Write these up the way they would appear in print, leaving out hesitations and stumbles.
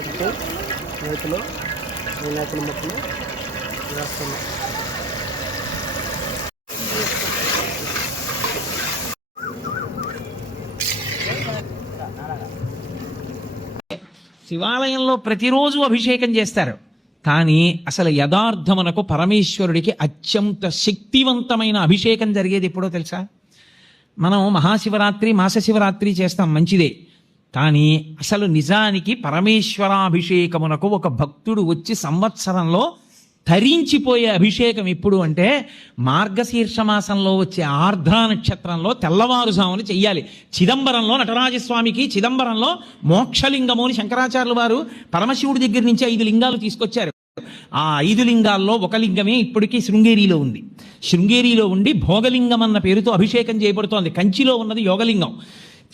నేతలు వినాయకుల మొక్కలు వేస్తున్నాం. శివాలయంలో ప్రతిరోజు అభిషేకం చేస్తారు. కానీ అసలు యథార్థమునకు పరమేశ్వరుడికి అత్యంత శక్తివంతమైన అభిషేకం జరిగేది ఎప్పుడో తెలుసా? మనం మహాశివరాత్రి మాసశివరాత్రి చేస్తాం, మంచిదే. కానీ అసలు నిజానికి పరమేశ్వరాభిషేకమునకు ఒక భక్తుడు వచ్చి సంవత్సరంలో తరించిపోయే అభిషేకం ఎప్పుడు అంటే మార్గశీర్ష మాసంలో వచ్చే ఆర్ద్రా నక్షత్రంలో తెల్లవారుజామున చెయ్యాలి. చిదంబరంలో నటరాజస్వామికి చిదంబరంలో మోక్షలింగము అని శంకరాచార్యులు వారు పరమశివుడి దగ్గర నుంచి 5 లింగాలు తీసుకొచ్చారు. ఆ 5 లింగాల్లో ఒక లింగమే ఇప్పటికీ శృంగేరిలో ఉంది. శృంగేరిలో ఉండి భోగలింగం అన్న పేరుతో అభిషేకం చేయబడుతోంది. కంచిలో ఉన్నది యోగలింగం,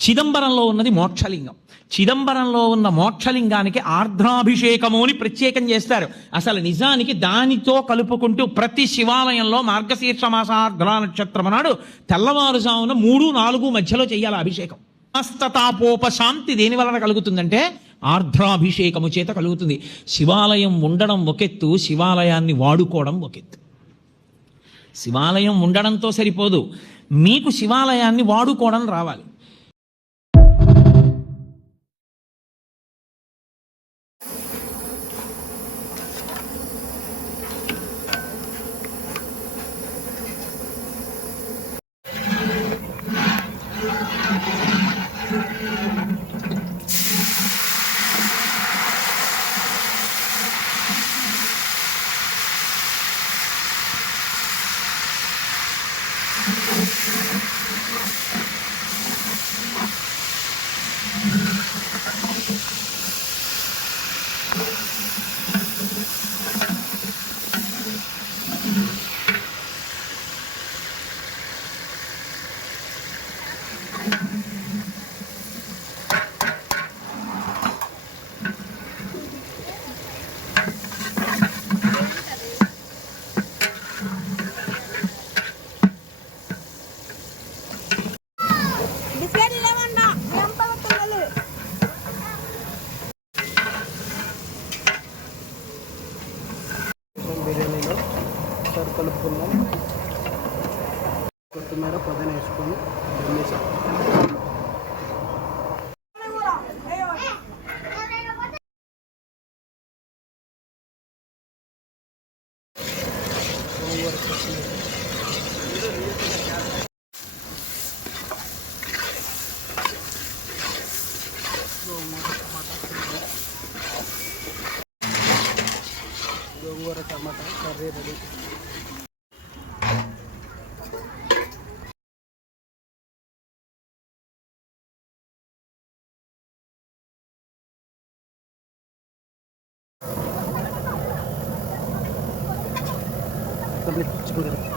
చిదంబరంలో ఉన్నది మోక్షలింగం. చిదంబరంలో ఉన్న మోక్షలింగానికి ఆర్ద్రాభిషేకము అని ప్రత్యేకం చేస్తారు. అసలు నిజానికి దానితో కలుపుకుంటూ ప్రతి శివాలయంలో మార్గశీర్ష మాస ఆర్ద్రా నక్షత్రం నాడు తెల్లవారుజామున 3-4 మధ్యలో చెయ్యాలి అభిషేకం. సమస్తతాపోపశాంతి దేని వలన కలుగుతుందంటే ఆర్ద్రాభిషేకము చేత కలుగుతుంది. శివాలయం ఉండడం ఒకెత్తు, శివాలయాన్ని వాడుకోవడం ఒకెత్తు. శివాలయం ఉండడంతో సరిపోదు, మీకు శివాలయాన్ని వాడుకోవడం రావాలి. బిర్యానీలో ఒకసారి కలుపుకుందాం. కొత్తిమీర పుదీనా వేసుకొని గోంగూర టమాటా కర్రీ రెడీ. పిచ్చుకుంటారు.